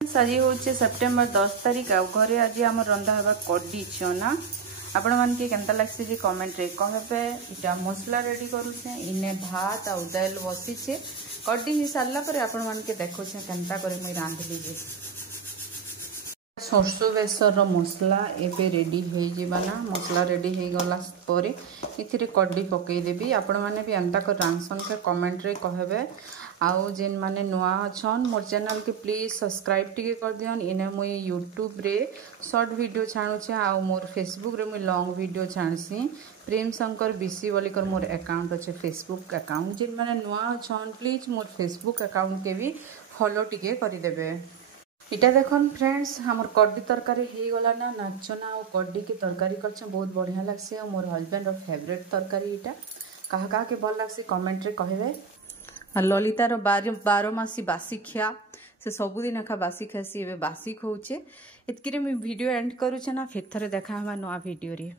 आज हूँ सेप्टेम्बर 10 तारीख आ घरे आज आम रंधा हवा कड्डी चना आपण मान के केनता लागसे जे कमेंट रे कहबे। इटा मसला रेडी करूछे इने भात आ दाल बसीछे कड्डी ही सारला पर आपण मान के देखोछे केनता करे मुई रांधली जे सरसो बेसर मसला एबे रेडी हो जाना। मसला रेडी हो गला पर इथिरे कड्डी पकई देबी। आपण माने भी एंता कर रांधसन के कमेंट रे कहबे। आउ जेन माने नुआ अछन मोर चैनल के प्लीज सब्सक्राइब टिके कर दियन। इने मुई यूट्यूब रे शॉर्ट वीडियो छाणुछे आउ मोर फेसबुक रे मुई long video छाणसी। Prem Shankar BC बोलिकर more account अच्छे फेसबुक अकाउंट। जेन माने नुआ अछन प्लीज मोर फेसबुक अकाउंट के भी फॉलो टिके करि देबे। इटा देखन फ्रेंड्स हमर कड्डी तरकारी हो गला ना नाचना और कड्डी के तरकारी कर बहुत बढ़िया लगसी। और मोर हस्बैंड रो फेवरेट तरकारी इटा कहा कहा के भल लगसी कमेंट रे कहबे। ललितार 12 मासी बासी खिया से सबुदिन एखा बासी खासी एबे बासी खोचे। इतकी रे मैं वीडियो एंड करूचे ना फिर थरे देखा हमा नवा वीडियो रे।